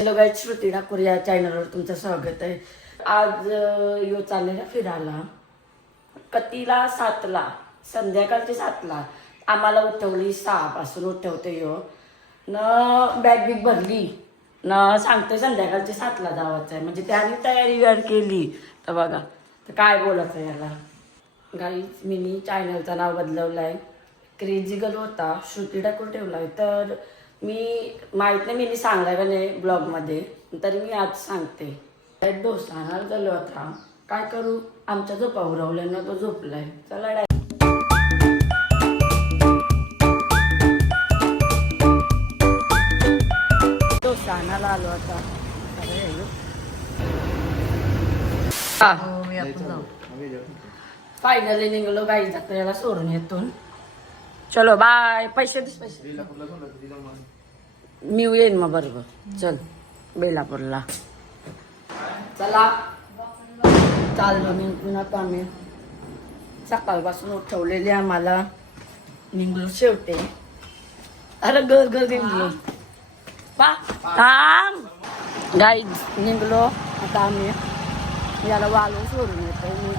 Hello guys, Shruti Thakur या चॅनलवर तुमचं स्वागत आहे. आज यो चाललेला फिरायला कतीला 7ला, संध्याकाळची 7ला आम्हाला उठवली. 6 पासून उठवते यो न बॅग बिग भरली न सांगते संध्याकाळची 7ला जावायचं आहे. म्हणजे त्याने तयारी वेळ केली तर बघा तर काय बोलायचं याला. गाईज मी चॅनलचं नाव बदलवलं आहे. क्रेझी गर्ल होता, श्रुती ठाकूर ठेवला आहे. तर मी माहीत नाही मी सांगला का नाही ब्लॉगमध्ये, तरी मी आज सांगते. डोसा आणायला गेलो होता, काय करू आमच्या झोपा उरवल्यानं तो झोपलाय. चला डोसा आणायला आलो होता. फायनली निघलो गाई जत्रेला सोडून येतून. चलो बाय. पैसे मी येईन मग बरोबर. चल बेलापूरला चला. चाललो निघून आता आम्ही. सकाळपासून उठवलेले आम्हाला. निघलो शेवटे. अरे घर घर निघलो पा थांब. गाई निघलो आता आम्ही. याला वाळून सोडून येतो मी.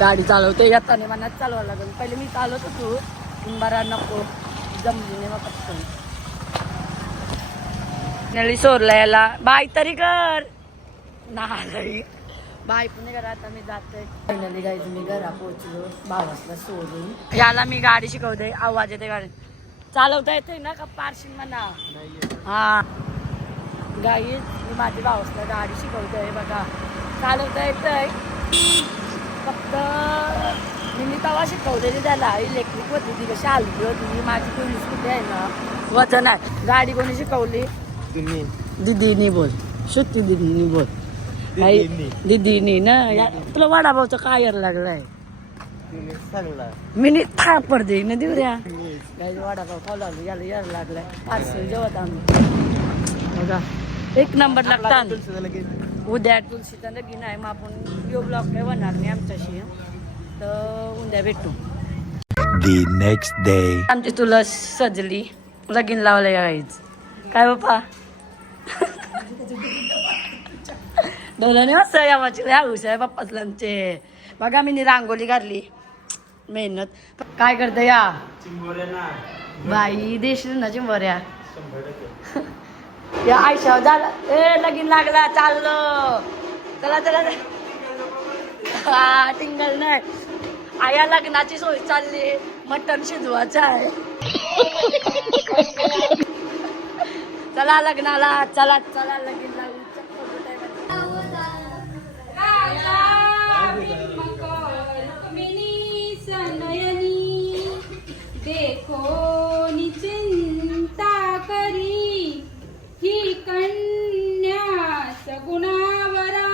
गाडी चालवते येताना मनात चालवायला लागेल. पहिले मी चालवत होतो बरा नको जमली नाही मग पटकन नळी सोरला याला. बाय तरी कर नाही बाय पण घरा. आता मी जाते फायनली गाईज. मी घरा पोहोचलो भावासला सोडून. याला मी गाडी शिकवते. आवाज येते गाडी चालवता येते ना का पारशीन म्हणा. हा गाईज मी माझी भावासला गाडी शिकवते. बघा चालवता येतंय. फक्त मी तेव्हा शिकवलेली त्याला इलेक्ट्रिक होती ती कशी हलकी होती. माझी पोलीस किती आहे ना वजन आहे. गाडी कोणी शिकवली? दिदीनी बोल. शुद्धी दिदीनी बोल. दिदीनी ना. तुला वडापावचं काय यार लागलाय मी थाळ पडते ना दिवऱ्या. गाडी वडापाव खाऊ याला यार लागलाय. पार्सल जेवत आम्ही बघा. एक नंबर लागतात. उद्या तुलसीचा लगीन आहे. मग आपण यो ब्लॉग काय होणार नाही आमच्याशी. तर उद्या भेटू. The next day. आमची तुळस सजली. लगीन लावलं यायच काय बाप्पा. दोघांनी मस्त यावाची हाऊस आहे बाप्पासलांचे. बघा मी रांगोळी काढली. मेहनत काय करते या बाई. देशील ना चिंबोऱ्या. या आयशा झाला. ए लगीन लागला. चाललो चला चला. हा टिंगल नाही. आया लग्नाची सोय चालली. मटण शिजवायचं आहे. चला लग्नाला. चला चला लगीन लावू. देखो चिंता करी ही कन्या सगुणावरा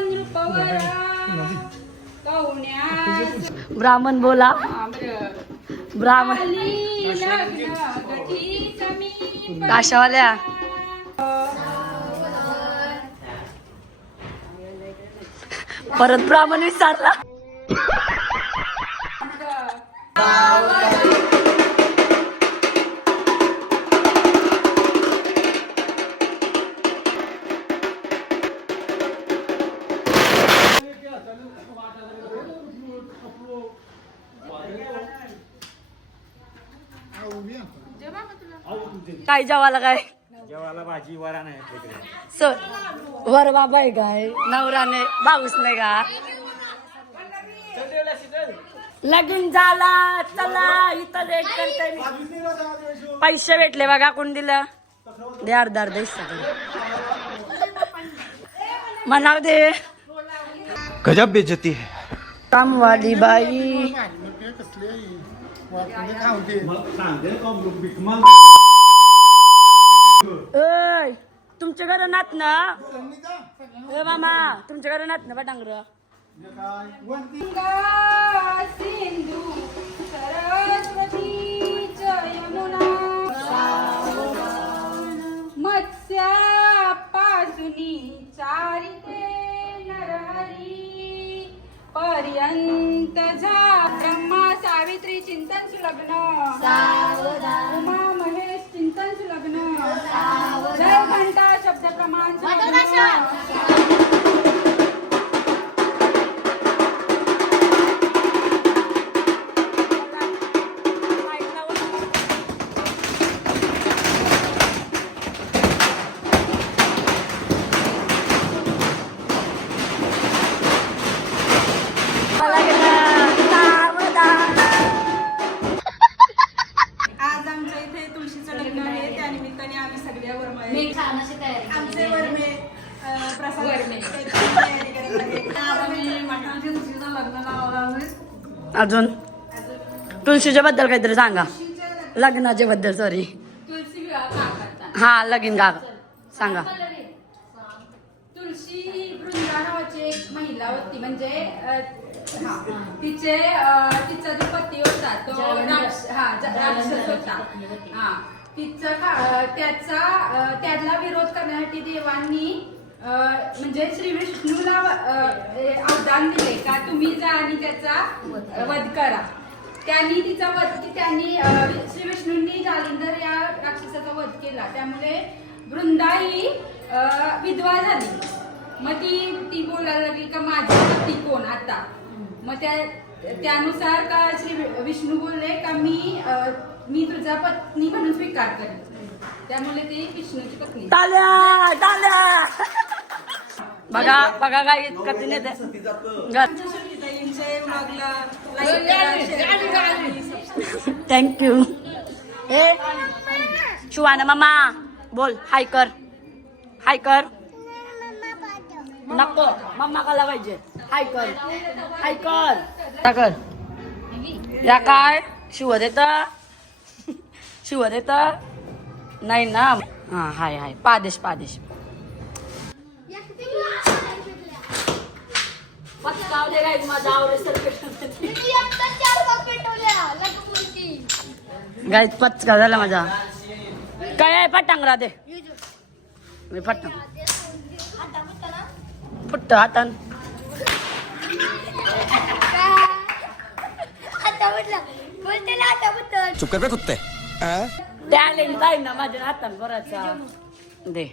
नृपवरा कौण्या ब्राह्मण बोला. ब्राह्मण काशावाल्या. परत ब्राह्मण विचारला. काय जेवायला काय जेवायला भाजी वरा नाही सर वर बाबा आहे काय नवराने भाऊस नाही का. लगीन झाला. चला इथं लेट करते मी. पैसे भेटले बघा. कोण दिलं दे. अर्धा म्हणाव दे. गजब बेइज्जती है. कामवाली बाई. ओय तुमच्या घर नात ना. ए मामा तुमच्या घर नात ना बटांगर. सिंधू सरस्वती यमुना मत्स्यापासूनी चारिते नरहरी पर्यंत झा ब्रह्मा सावित्री चिंतन सुलग्न उमा महेश चिंतन त्यांचं लग्न जय घंटा शब्द प्रमाण आज आमच्या इथे तुळशीचं लग्न आहे त्या निमित्ताने आम्ही सगळ्या आमचे वरमे प्रसाद त्याची तयारी करत आहे. अजून तुळशीच्या बद्दल काहीतरी सांगा. लग्नाच्या बद्दल सॉरी. तुळशी विवाह का करतात? हा लगीन गा सांगा. तुळशी ही वृंदा नावाची एक महिला होती म्हणजे तिचा जो पती होता तो राक्षस होता. त्याला विरोध करण्यासाठी देवांनी म्हणजे श्री विष्णूला अवदान दिले का तुम्ही जा आणि त्याचा वध करा. त्यांनी श्री विष्णूंनी जालिंदर या राक्षसाचा वध केला. त्यामुळे वृंदा ही विधवा झाली. मग ती बोलायला लागली का माझा पती कोण आता. मग त्यानुसार का श्री विष्णू बोलले का मी तुझा पत्नी म्हणून स्वीकार करेन. त्यामुळे ती विष्णूची पत्नी. टाल्या टाल्या बघा बघा काय कधीने थँक्यू. हे शिवाना मामा बोल हाय कर. हाय कर नको मम्मा कला पाहिजे. हाय कर हाय कर या कर या काय शिव देत शिव देत नाही ना. हा हाय हाय पादेश पादेश पत्काव दे गाईज माझा आवडे गाईज पचका झाला माझा. काय आहे पटांगरा दे मी पटांग फुट्ट हातान चुप कर बे कुत्ते. टॅलेंट आहे ना माझ्या हातान बराचा दे.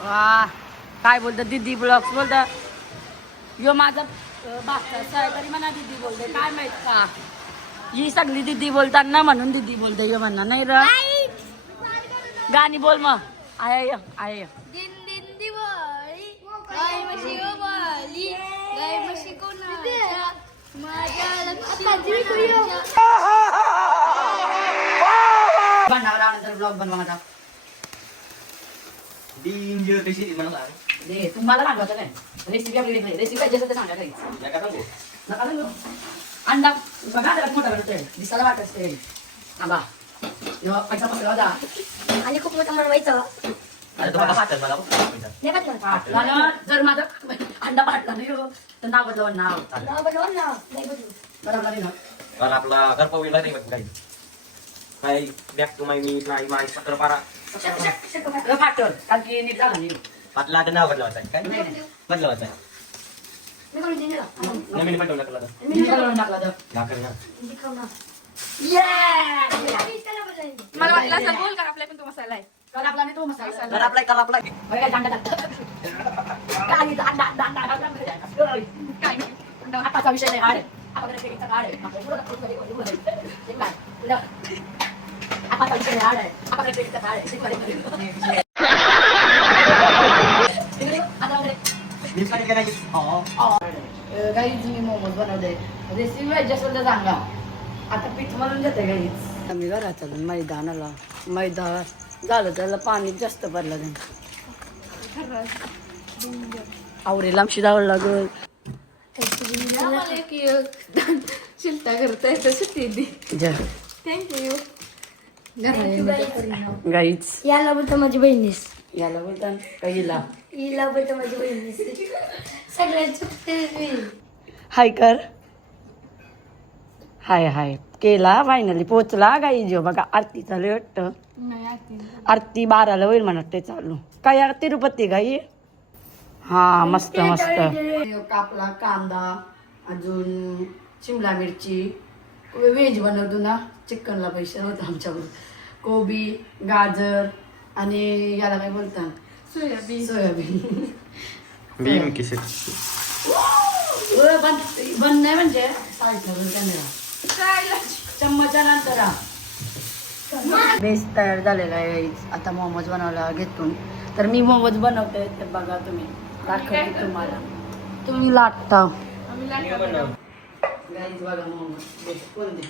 वा काय बोलतात दीदी ब्लॉग्स बोलतात. यो माझा भाचा आहे तरी म्हणा दीदी बोलते काय माहित का. ही सगळी दीदी बोलतात ना म्हणून दीदी बोलते. यो म्हणा नाही र गाणी बोल मग. आहे आहे दिन दिन दिवाळी गाय म्हशी ओवाळी गाय म्हशी कोणाच्या माझ्या लक्ष्मीच्या. बनवा ब्लॉग बनवा माझा दे. तुम्हाला सांगायचं काय रेसिपी आपली वेगळी. रेसिपी पाहिजे असेल तर सांगा काही नका सांगू. अंडा बघा जरा मोठा करतोय दिसायला वाटत असते. थांबा पैसा पकडला होता आणि खूप मोठं बनवायचं. जर माझा अंडा पाटला नाही हो तर नाव बदलवून नाव बनवून ना नाही बदलू. बरोबर आहे ना. कारण आपला घरपवीला नाही बघ काही काय बॅक टू माय मी नाही माय पत्र पारा फाटल कारण की नीट झाला नाही. आपला आता नाव बदलावायचं आहे काय नाही बदलावायचं आहे. मी कोणी दिलं नवीन पटवून टाकला तर मी बदलवून टाकला तर दाखल ना. दिखाव ना. मला वाटलं असं बोल का आपल्या पण तो मसाला आहे. काल आपला नाही तो मसाला कर आपलाय कर आपलाय बरं काय अंडा अंडा अंडा अंडा अंडा काय नाही. आताचा विषय नाही हाड आपल्याला शेतीचा काढ आहे आताचा विषय हाड आहे आपल्याला शेतीचा काढ आहे. गाईज मी मोमोज बनवले. रेसिपी पाहिजे असेल तर सांगा. आता पीठ मळून जाते गाईज. आम्ही घरात चालून मैदानाला मैदा झालं त्याला पाणी जास्त भरलं त्यांना आवरेल आमची धावड लागल. चिंता करताय तशी ती थँक्यू. गाईज याला बोलतो माझी बहिणीस. याला बोलतात काहीला हिला बोलतो माझी बहिणीस. सगळ्यात चुकते. हाय कर हाय हाय केला फायनली पोचला गाई जो बघा. आरती चालू वाटतं. आरती 12ला होईल म्हणत ते चालू. काय तिरुपती गाई. हा मस्त मस्त. कापला कांदा अजून शिमला मिरची व्हेज बनवतो ना, चिकनला पैसे नव्हते आमच्याकडून. कोबी, गाजर आणि याला काय बोलतात, सोयाबीन. बीम किसे बन नाही म्हणजे कॅमेरा चम्मचा नंतर बेस तयार झालेला आहे. आता मोमोज बनवला घेतून. तर मी मोमोज बनवते ते बघा तुम्ही, दाखवते तुम्हाला. तुम्ही लाटता गाईज बघा मोमोज बेस कोणते.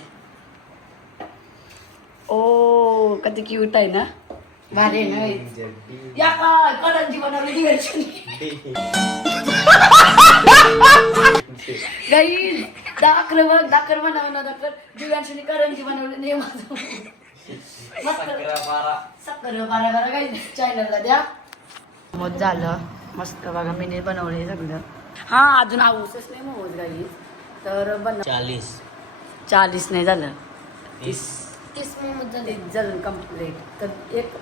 ओ किती क्यूट आहे ना, भारी आहे ना गाईज. या काय करंजी बनवली गाईज. दाकर बनवलं दाकर दिव्यांशी करंजी बनवली नाही माझं. सक्कर बारा गाईज चॅनलला द्या. मोमोज झालं मस्त बघा, मी बनवले सगळं. हा अजून आऊसच नाही मोमोज गाईज. तर बनव 40 नाही झालं, 30 मोमोज झाले. झालं कम्प्लीट. तर एक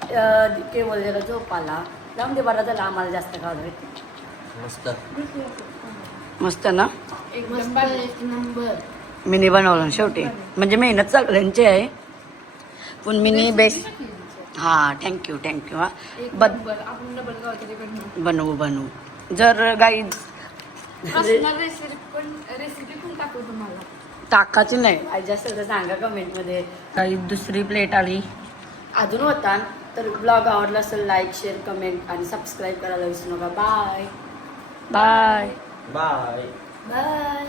केवळ जरा झोपाला जाऊन दे, बरा झाला. आम्हाला जास्त खावं मस्त मस्त ना. मस्त एक नंबर. मिनी बनवलं शेवटी, म्हणजे मेहनत सगळ्यांची आहे पण मिनी बेस्ट. हा थँक्यू हा. बनवू जर गाईज रेसिपी पण टाकू तुम्हाला. टाकायची नाही आई सगळं सांगा कमेंटमध्ये. काही दुसरी प्लेट आली अजून होता. तर ब्लॉग आवडला असेल लाईक शेअर कमेंट आणि सबस्क्राईब करायला विसरू नका. Bye bye bye. बाय.